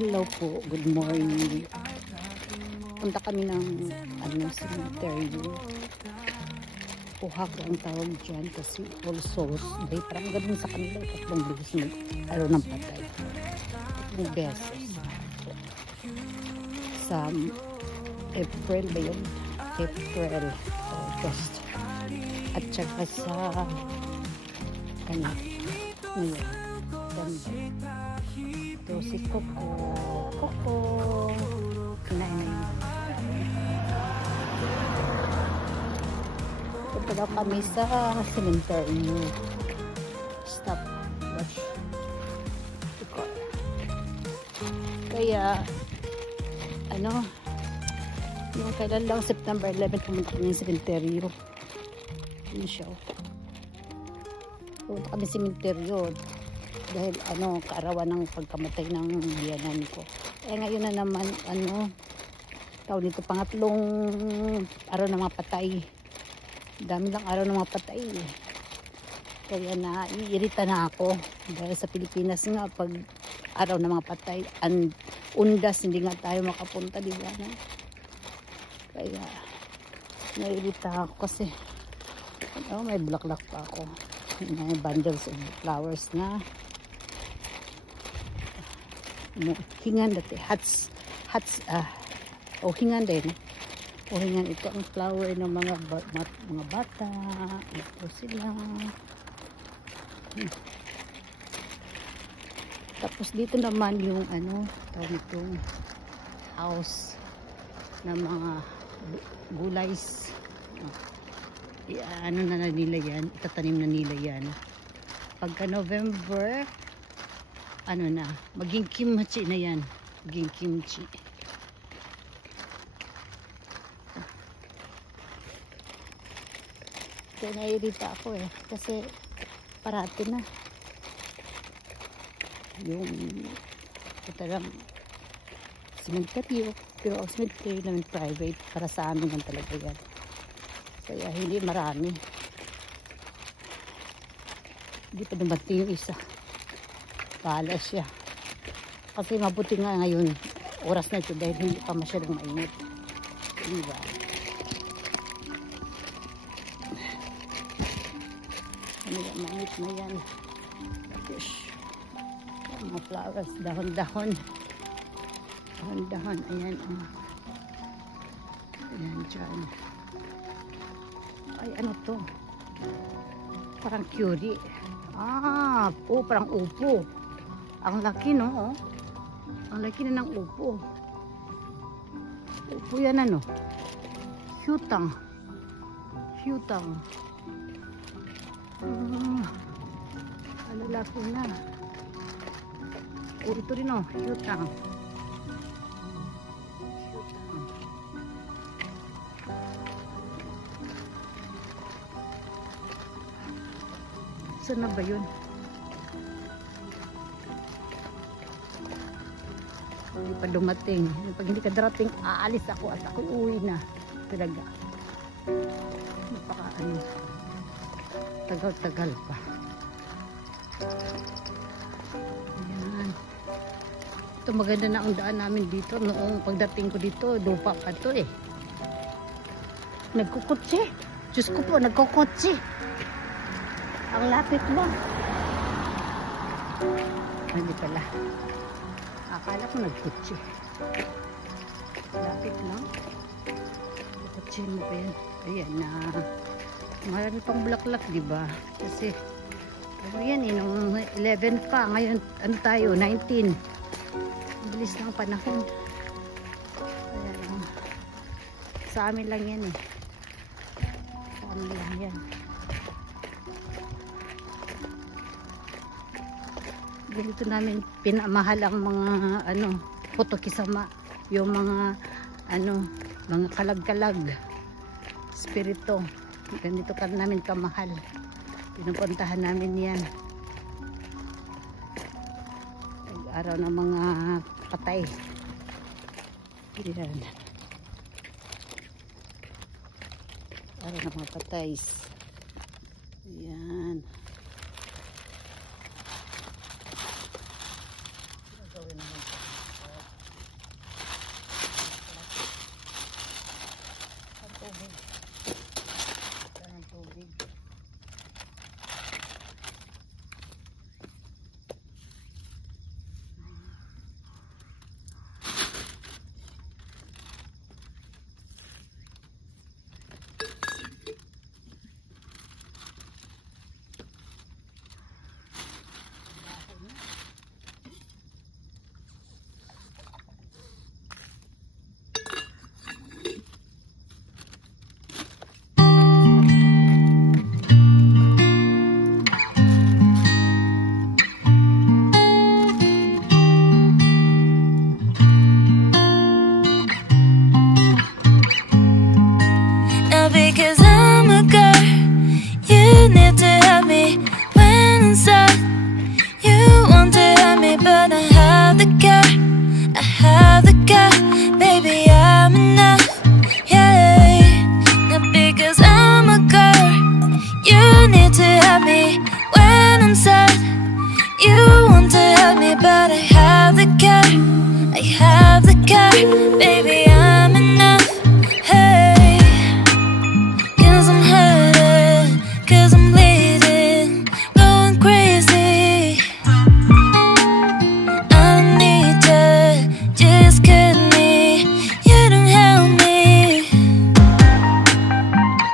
Hello po, good morning. Punta kami ng cemetery. Puhak ang tawag dyan kasi All Souls Day. Parang ganun sa kanila, 3 beses araw ng patay. 3 beses. Sa April ba yun? April, August. At saka sa ngayon. Ito si Coco. Punta daw kami sa cemetery. Stop. Watch the car. Kaya yung kailan lang September 11 pumunta kami sa cemetery. Yun siya. Pumunta kami sa cemetery dahil kaarawan ng pagkamatay ng biyanan ko. Ngayon na naman tawag dito, pangatlong araw ng mga patay. Dami lang araw ng mga patay. Kaya naiirita na ako dahil sa Pilipinas nga pag araw ng mga patay undas hindi nga tayo makapunta, di ba? Kaya naiirita ako kasi may bulaklak pa ako. May bundles of flowers na hingan dati hingan din hingan. Ito ang flower ng mga bata. Ito sila. Tapos dito naman yung tawag itong house ng mga gulays. Na nila yan, itatanim na nila yan pagka November maging kimchi na yan, maging kimchi. Kaya naiirita ako kasi parati na yung lang cemetery, pero ang cemetery naman private, para sa amin lang talaga yan. Kaya hindi marami. Hindi pa dumating yung isa. Bahala siya. Kasi mabuti nga ngayon oras na ito dahil hindi pa masyadong mainit. Diba? Mainit na yan. Tapos mga flowers, dahon-dahon. Dahon-dahon. Ayan. Ayan dyan. Ay, ano to? Parang curie. Parang upo. Ang laki, no? Ang laki na ng upo. Upo yan, Hyutang. Ang laki na. Ito rin, Hyutang. Saan na ba yun? Hindi pa dumating. Pag hindi ka darating, aalis ako at ako uwi na. Talaga. Tagal-tagal pa. Ayan. Ito maganda na ang daan namin dito. Noong pagdating ko dito, lupa pa ito Nagkukutsi. Diyos ko po, nagkukutsi. Ang lapit lang. Hindi pala. Akala ko nagkutsi. Lapit lang. Kutsi mo pa yan. Ayan na. Marami pang bulaklak, diba? Kasi, yan nung 11 pa. Ngayon, tayo? 19. Bilis ng panahon. Ayan. Sa amin lang yan Sa amin lang yan. Dito namin pinamahal ang mga仏様, yung mga mga kalag-kalag spirito. Ganito ka namin kamahal. Pinupuntahan namin yan. Araw ng mga patay. Yan. Araw ng mga patay. Yan. Gawin naman. me, but I have the care. I have the care, baby, I'm enough. Hey, 'cause I'm hurting, 'cause I'm bleeding, going crazy. I need you, just cut me, you don't help me.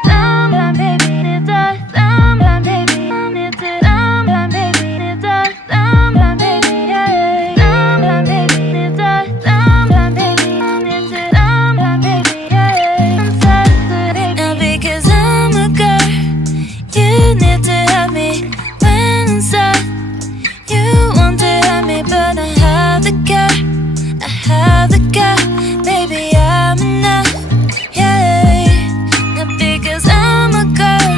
Someone baby need us, someone baby need it, someone baby need us, someone baby, yeah. Someone baby need us, someone baby need it, someone baby, yeah. I'm sorry, now because I'm a girl, you need to help me when I'm sad. You want to help me, but I have the care, I have the care, baby, I'm enough, yeah. Not because I'm a girl,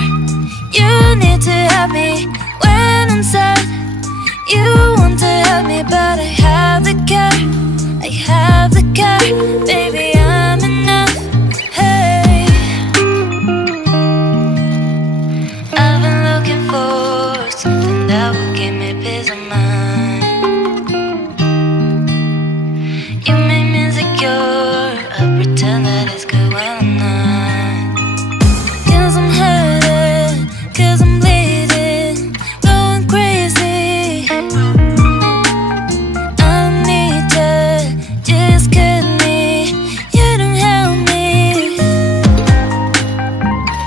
you need to help me when I'm sad. You want to help me, but I have the care, I have the care, baby, I'm enough, hey. I've been looking for something that will give me peace of mind. You make me insecure, I pretend that it's good when I'm not. 'Cause I'm hurting, 'cause I'm bleeding, going crazy. I need you, just cut me, you don't help me.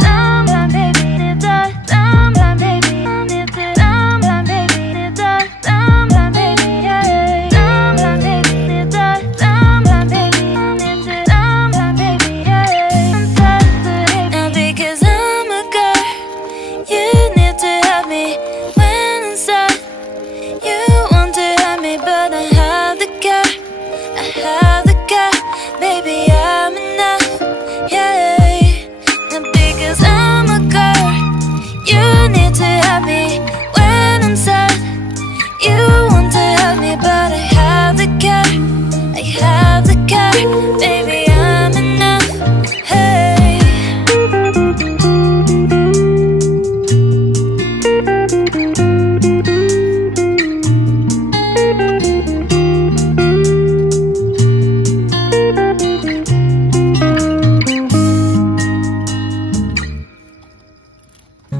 Someone baby need us, someone baby need it, someone baby need us, someone baby, yeah. Someone baby need us, someone baby need it, someone baby, yeah. I'm sorry, now because I'm a girl, you need to help me when I'm sad. You want to help me, but I have the care, I have the care, baby, I'm enough, yeah. Not because I'm a girl, you need to help me when I'm sad. You want to help me, but I have the care, I have the care, baby, I'm enough, hey.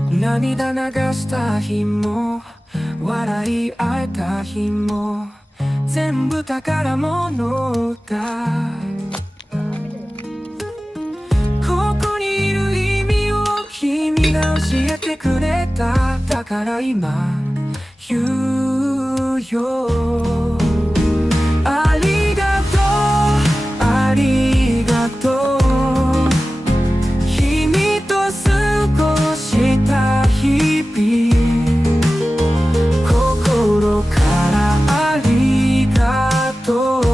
涙流した日も笑い合えた日も全部宝物だ。ここにいる意味を君が教えてくれた。だから今言うよ。ありがとう、ありがとう。君と過ごした日々、心からありがとう。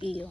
Iyo.